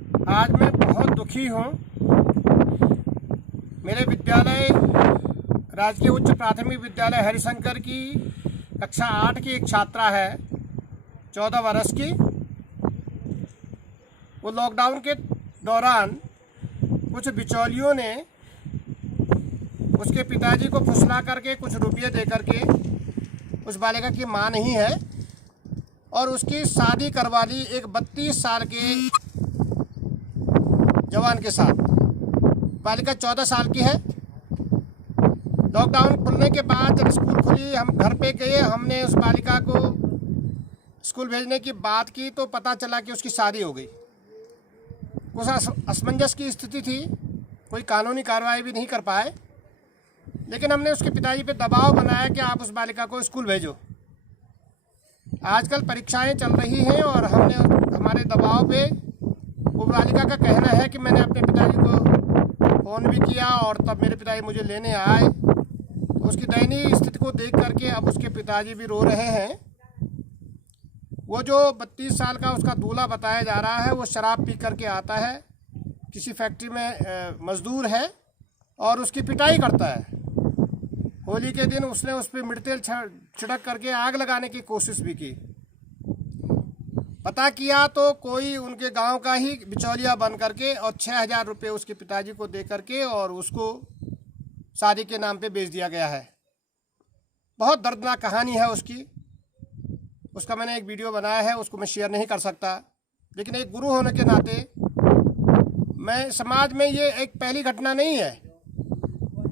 आज मैं बहुत दुखी हूँ। मेरे विद्यालय राजकीय उच्च प्राथमिक विद्यालय हरिशंकर की कक्षा 8 की एक छात्रा है, 14 वर्ष की। वो लॉकडाउन के दौरान कुछ बिचौलियों ने उसके पिताजी को फुसला करके कुछ रुपये दे करके, उस बालिका की मां नहीं है, और उसकी शादी करवा ली एक 32 साल के जवान के साथ। बालिका 14 साल की है। लॉकडाउन खुलने के बाद जब स्कूल खुली, हम घर पे गए, हमने उस बालिका को स्कूल भेजने की बात की तो पता चला कि उसकी शादी हो गई। कुछ असमंजस की स्थिति थी, कोई कानूनी कार्रवाई भी नहीं कर पाए, लेकिन हमने उसके पिताजी पे दबाव बनाया कि आप उस बालिका को स्कूल भेजो। आजकल परीक्षाएं चल रही हैं और हमने हमारे दबाव पे, वो बालिका का कहना है कि मैंने अपने पिताजी को फ़ोन भी किया और तब मेरे पिताजी मुझे लेने आए। तो उसकी दयनीय स्थिति को देख करके अब उसके पिताजी भी रो रहे हैं। वो जो 32 साल का उसका दूल्हा बताया जा रहा है, वो शराब पी करके आता है, किसी फैक्ट्री में मजदूर है और उसकी पिटाई करता है। होली के दिन उसने उस पर मिर्च छिड़क करके आग लगाने की कोशिश भी की। पता किया तो कोई उनके गांव का ही बिचौलिया बन करके और 6,000 रुपये उसके पिताजी को दे करके और उसको शादी के नाम पे बेच दिया गया है। बहुत दर्दनाक कहानी है उसकी। उसका मैंने एक वीडियो बनाया है, उसको मैं शेयर नहीं कर सकता, लेकिन एक गुरु होने के नाते मैं, समाज में ये एक पहली घटना नहीं है।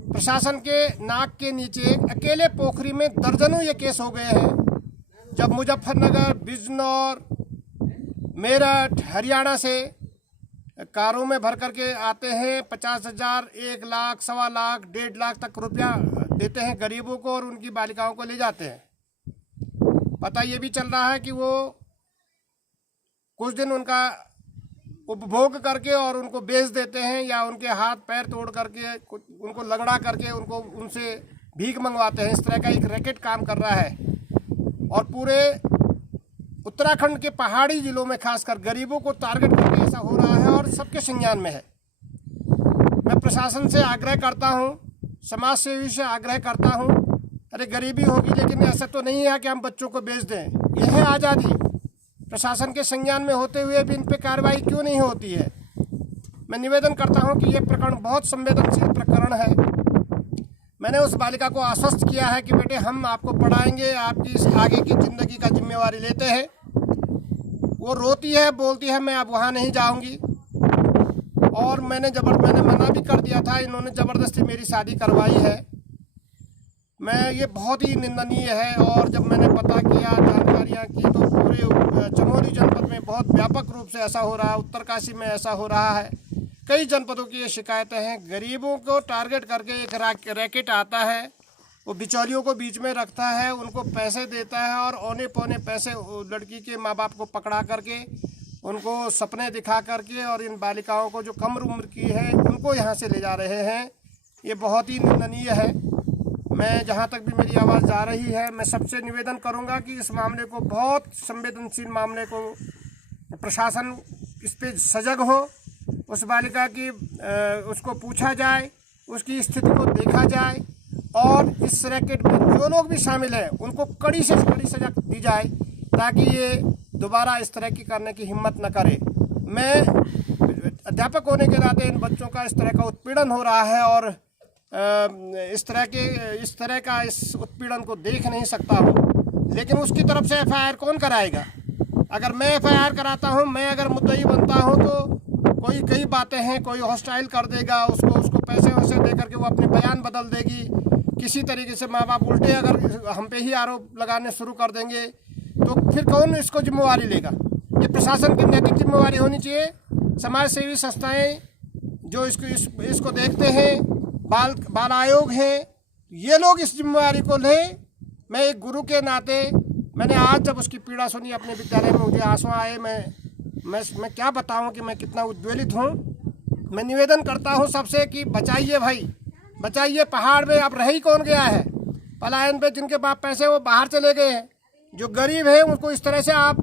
प्रशासन के नाक के नीचे अकेले पोखरी में दर्जनों ये केस हो गए हैं। जब मुजफ्फरनगर, बिजनौर, मेरठ, हरियाणा से कारों में भर करके आते हैं, 50,000, 1 लाख, 1.25 लाख, 1.5 लाख तक रुपया देते हैं गरीबों को और उनकी बालिकाओं को ले जाते हैं। पता ये भी चल रहा है कि वो कुछ दिन उनका उपभोग करके और उनको बेच देते हैं या उनके हाथ पैर तोड़ करके, उनको लगड़ा करके उनको उनसे भीख मंगवाते हैं। इस तरह का एक रैकेट काम कर रहा है और पूरे उत्तराखंड के पहाड़ी जिलों में खासकर गरीबों को टारगेट करके ऐसा हो रहा है और सबके संज्ञान में है। मैं प्रशासन से आग्रह करता हूँ, समाज सेवी से आग्रह करता हूँ, अरे गरीबी होगी लेकिन ऐसा तो नहीं है कि हम बच्चों को बेच दें। यह है आज़ादी। प्रशासन के संज्ञान में होते हुए भी इन पे कार्रवाई क्यों नहीं होती है? मैं निवेदन करता हूं कि ये प्रकरण बहुत संवेदनशील प्रकरण है। मैंने उस बालिका को आश्वस्त किया है कि बेटे हम आपको पढ़ाएंगे, आपकी इस आगे की ज़िंदगी का जिम्मेवारी लेते हैं। वो रोती है, बोलती है मैं अब वहाँ नहीं जाऊँगी, और मैंने मना भी कर दिया था। इन्होंने ज़बरदस्ती मेरी शादी करवाई है। ये बहुत ही निंदनीय है। और जब मैंने पता किया, जानकारियाँ की, तो पूरे चमोली जनपद में बहुत व्यापक रूप से ऐसा हो रहा है। उत्तरकाशी में ऐसा हो रहा है। कई जनपदों की ये शिकायतें हैं। गरीबों को टारगेट करके एक रैकेट आता है, वो बिचौलियों को बीच में रखता है, उनको पैसे देता है और औने पौने पैसे लड़की के माँ बाप को पकड़ा करके, उनको सपने दिखा करके और इन बालिकाओं को जो कम उम्र की है उनको यहाँ से ले जा रहे हैं। ये बहुत ही निंदनीय है। मैं जहाँ तक भी मेरी आवाज़ जा रही है, मैं सबसे निवेदन करूँगा कि इस मामले को, बहुत संवेदनशील मामले को, प्रशासन इस पे सजग हो। उस बालिका की उसको पूछा जाए, उसकी स्थिति को देखा जाए और इस रैकेट में जो लोग भी शामिल हैं उनको कड़ी से कड़ी सजा दी जाए ताकि ये दोबारा इस तरह की करने की हिम्मत न करे। मैं अध्यापक होने के नाते इन बच्चों का इस तरह का उत्पीड़न हो रहा है और इस तरह का इस उत्पीड़न को देख नहीं सकता हूँ। लेकिन उसकी तरफ से FIR कौन कराएगा? अगर मैं FIR कराता हूँ, मैं अगर मुद्दई बनता हूँ, तो कई बातें हैं, कोई हॉस्टाइल कर देगा, उसको पैसे वैसे दे करके वो अपने बयान बदल देगी। किसी तरीके से माँ बाप उल्टे अगर हम पे ही आरोप लगाने शुरू कर देंगे तो फिर कौन इसको जिम्मेवारी लेगा? ये प्रशासन की नैतिक जिम्मेवारी होनी चाहिए। समाज सेवी संस्थाएँ जो इसको देखते हैं, बाल आयोग है, ये लोग इस जिम्मेवारी को लें। मैं एक गुरु के नाते, मैंने आज जब उसकी पीड़ा सुनी अपने विद्यालय में, मुझे आंसू आए। मैं क्या बताऊं कि मैं कितना उद्वेलित हूं। मैं निवेदन करता हूं सबसे कि बचाइए भाई, बचाइए। पहाड़ में अब रह ही कौन गया है? पलायन पे जिनके पास पैसे वो बाहर चले गए हैं। जो गरीब है उनको इस तरह से आप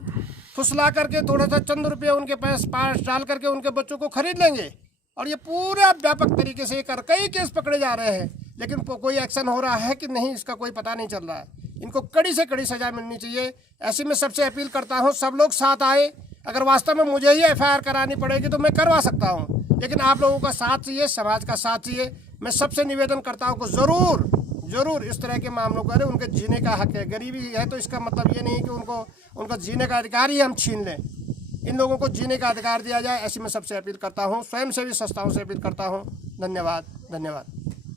फुसला करके थोड़ा सा चंद रुपये उनके पास डाल करके उनके बच्चों को खरीद लेंगे। और ये पूरा व्यापक तरीके से कर कई केस पकड़े जा रहे हैं, लेकिन कोई एक्शन हो रहा है कि नहीं इसका कोई पता नहीं चल रहा है। इनको कड़ी से कड़ी सज़ा मिलनी चाहिए। ऐसी मैं सबसे अपील करता हूँ, सब लोग साथ आए। अगर वास्तव में मुझे ही FIR करानी पड़ेगी तो मैं करवा सकता हूँ, लेकिन आप लोगों का साथ चाहिए, समाज का साथ चाहिए। मैं सबसे निवेदन करता हूँ कि ज़रूर इस तरह के मामलों को, उनके जीने का हक है। गरीबी है तो इसका मतलब ये नहीं कि उनका जीने का अधिकार ही हम छीन लें। इन लोगों को जीने का अधिकार दिया जाए, ऐसी मैं सबसे अपील करता हूँ। स्वयंसेवी संस्थाओं से अपील करता हूँ। धन्यवाद।